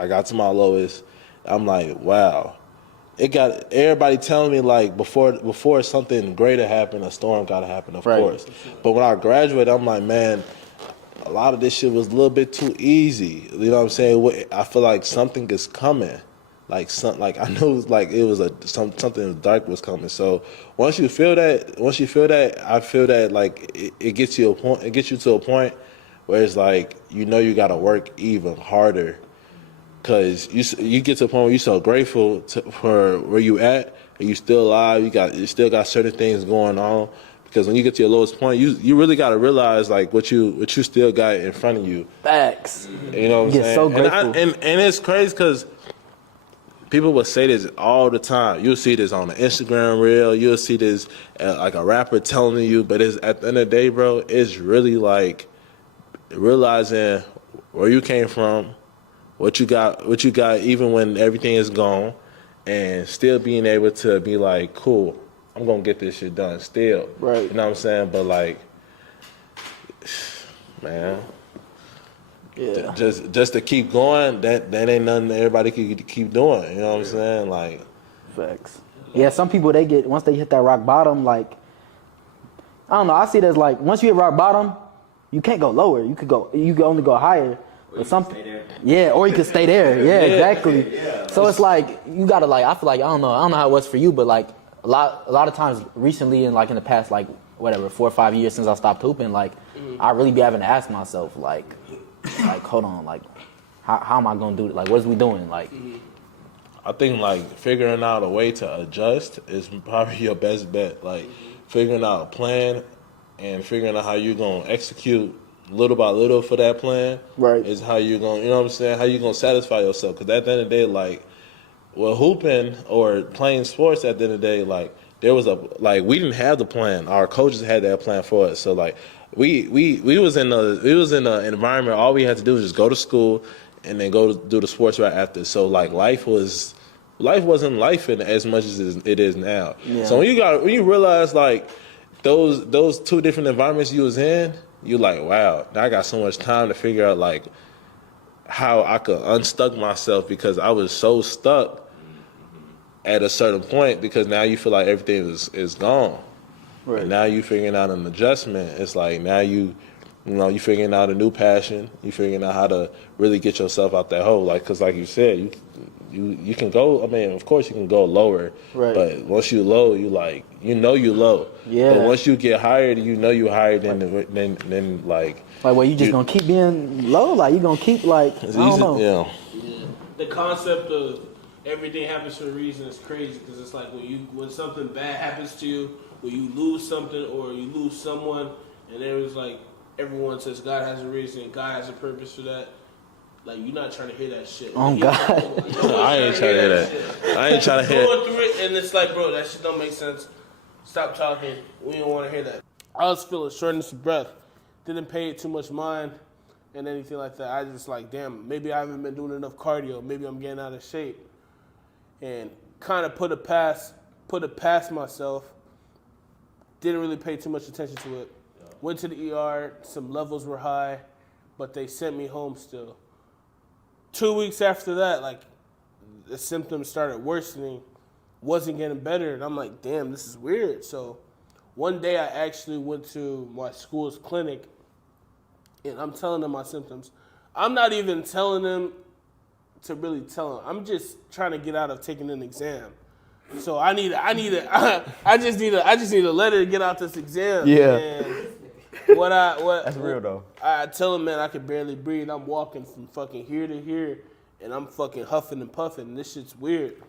I got to my lowest. I'm like, wow. It got everybody telling me like before something greater happened, a storm gotta happen, of course. But when I graduated, I'm like, man, a lot of this shit was a little bit too easy. You know what I'm saying? I feel like something is coming. Like I knew it was something dark was coming. So once you feel that, I feel that like it gets you to a point where it's like you gotta work even harder. Cause you get to a point where you're so grateful for where you at, and you still alive. You still got certain things going on. Because when you get to your lowest point, you really got to realize like what you still got in front of you. Facts. You know what I'm saying? So grateful. And it's crazy because people will say this all the time. You'll see this on the Instagram reel. You'll see this like a rapper telling you. But it's at the end of the day, bro, it's really like realizing where you came from, what you got, even when everything is gone, and still being able to be like, cool, I'm gonna get this shit done still. Right. You know what I'm saying? But like, man, yeah, just to keep going, that ain't nothing everybody can keep doing. You know what I'm saying? Like, facts. Yeah, some people once they hit that rock bottom, like, I don't know. I see it as like once you hit rock bottom, you can't go lower. You can only go higher. Or something. Yeah, or you could stay there. Yeah, exactly. Yeah. So it's like you gotta like. I feel like I don't know how it was for you, but like a lot of times recently and like in the past like 4 or 5 years since I stopped hooping, like I really be having to ask myself like hold on, like how am I gonna do it? Like what is we doing? Like I think like figuring out a way to adjust is probably your best bet. Like figuring out a plan and figuring out how you're gonna execute little by little for that plan. Right. Is how you're gonna, you know what I'm saying? How you gonna satisfy yourself? Because at the end of the day, like, well, hooping or playing sports at the end of the day, like we didn't have the plan. Our coaches had that plan for us. So like we was in an environment. All we had to do was just go to school and then go do the sports right after. So like life wasn't life as much as it is now. Yeah. So when you realize like those two different environments you was in, you like, wow, now I got so much time to figure out like how I could unstuck myself because I was so stuck at a certain point because now you feel like everything is gone. Right. And now you figuring out an adjustment. It's like now you figuring out a new passion. You figuring out how to really get yourself out that hole. Like, cause like you said, you can go. I mean, of course you can go lower. Right. But once you low, you like you low. Yeah. But once you get higher, you higher than like. Like, well, you just gonna keep being low? Like, you gonna keep like I don't know. Yeah. The concept of everything happens for a reason is crazy because it's like when something bad happens to you, when you lose something or you lose someone, and there was like everyone says God has a reason, God has a purpose for that. Like, you're not trying to hear that shit. Oh, God. I ain't trying to hear that. I ain't trying to hear going through it, and it's like, bro, that shit don't make sense. Stop talking. We don't want to hear that. I was feeling shortness of breath. Didn't pay it too much mind and anything like that. I just like, damn, maybe I haven't been doing enough cardio. Maybe I'm getting out of shape. And kind of put it past myself. Didn't really pay too much attention to it. Went to the ER. Some levels were high, but they sent me home still. 2 weeks after that, like, the symptoms started worsening, wasn't getting better, and I'm like, damn, this is weird. So one day I actually went to my school's clinic, and I'm telling them my symptoms. I'm not even telling them to really tell them. I'm just trying to get out of taking an exam. So I just need a letter to get out this exam. Yeah. And that's real though. I tell him, man, I can barely breathe. I'm walking from fucking here to here, and I'm fucking huffing and puffing. And this shit's weird.